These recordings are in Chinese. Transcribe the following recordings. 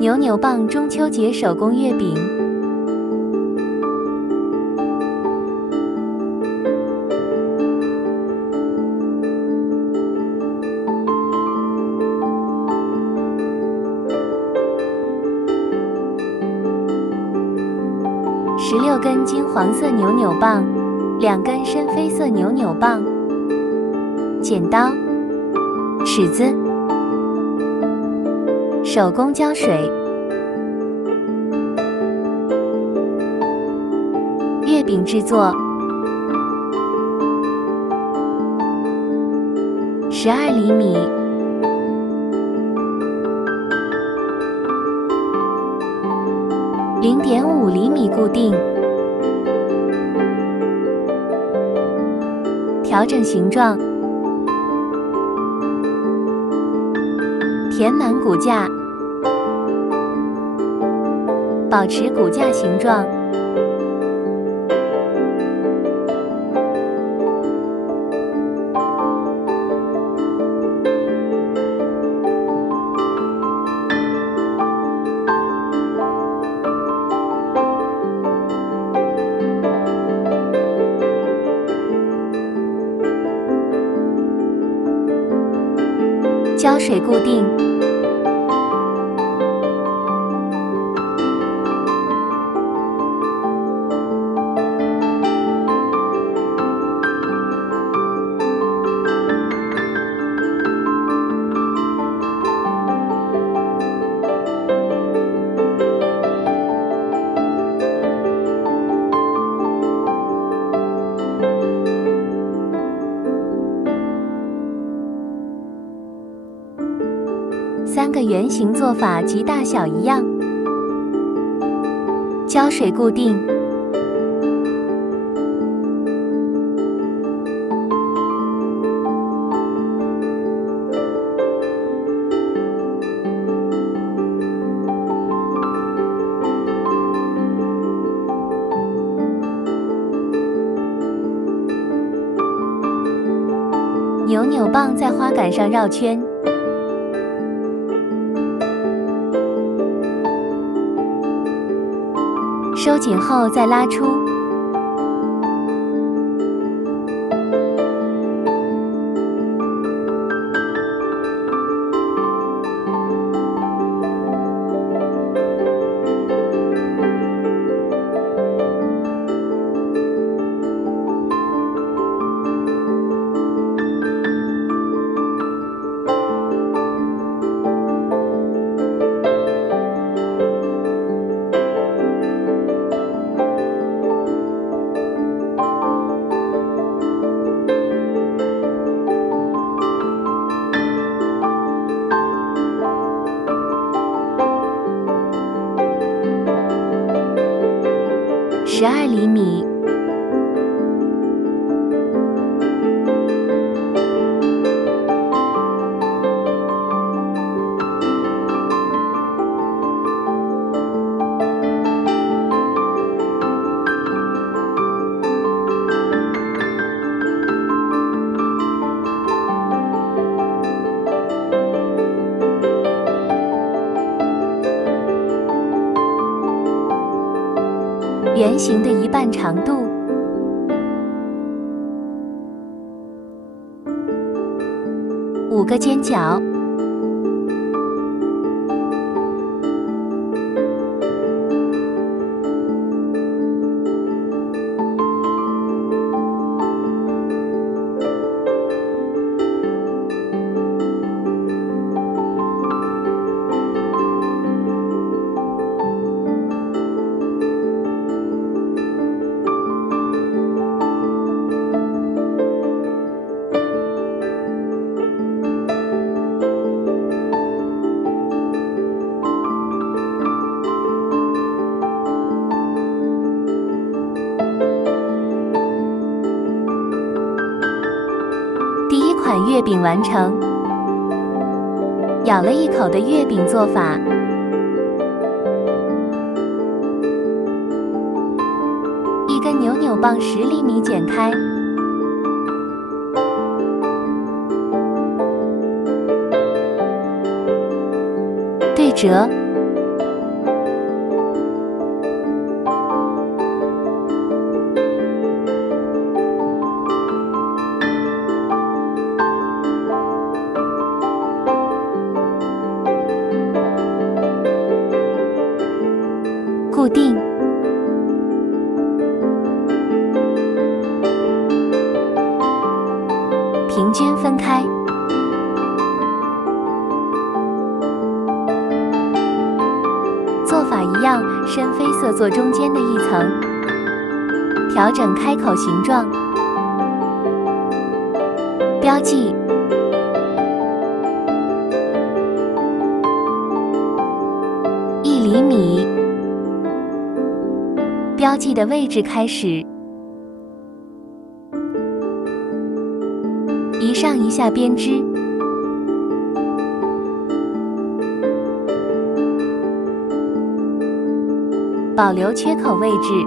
扭扭棒中秋节手工月饼。16根金黄色扭扭棒，2根深绯色扭扭棒，剪刀、尺子、手工胶水。月饼制作：12厘米。0.5厘米固定，调整形状，填满骨架，保持骨架形状。胶水固定，3个圆形做法及大小一样，胶水固定，扭扭棒在花杆上绕圈。收紧后再拉出，12厘米。圆形的1半长度，5个尖角，月饼完成，咬了一口的月饼做法。一根扭扭棒10厘米剪开，对折，圈分开。做法一样，深啡色做中间的一层，调整开口形状。标记1厘米，标记的位置开始，一上一下编织，保留缺口位置。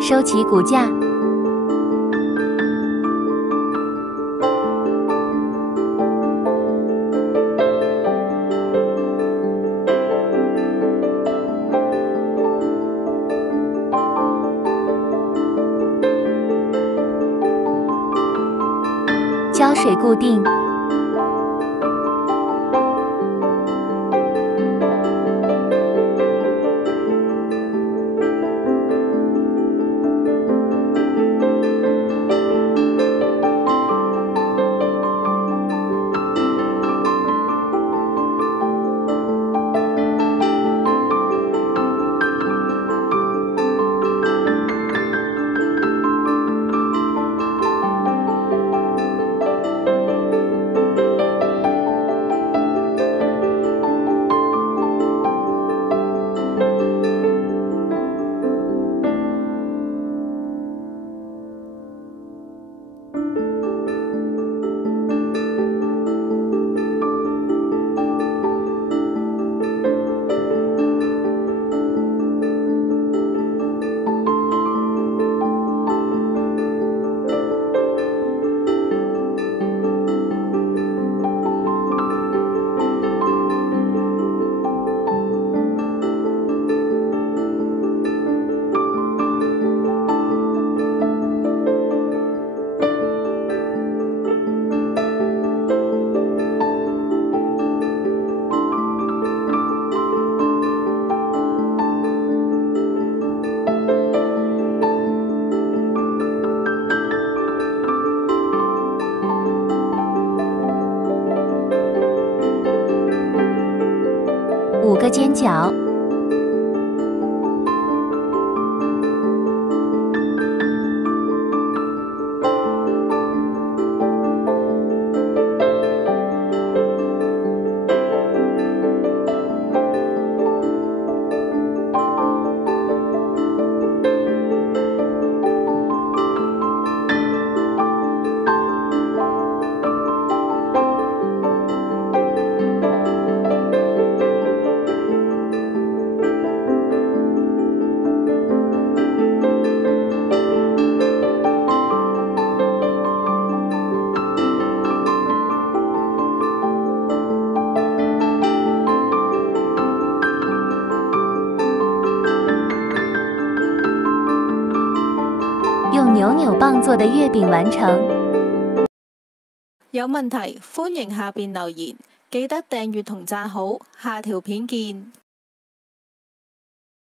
收起骨架，胶水固定。5个尖角。用扭扭棒做的月餅完成。有問題歡迎下邊留言，記得訂閱同讚好，下條片見。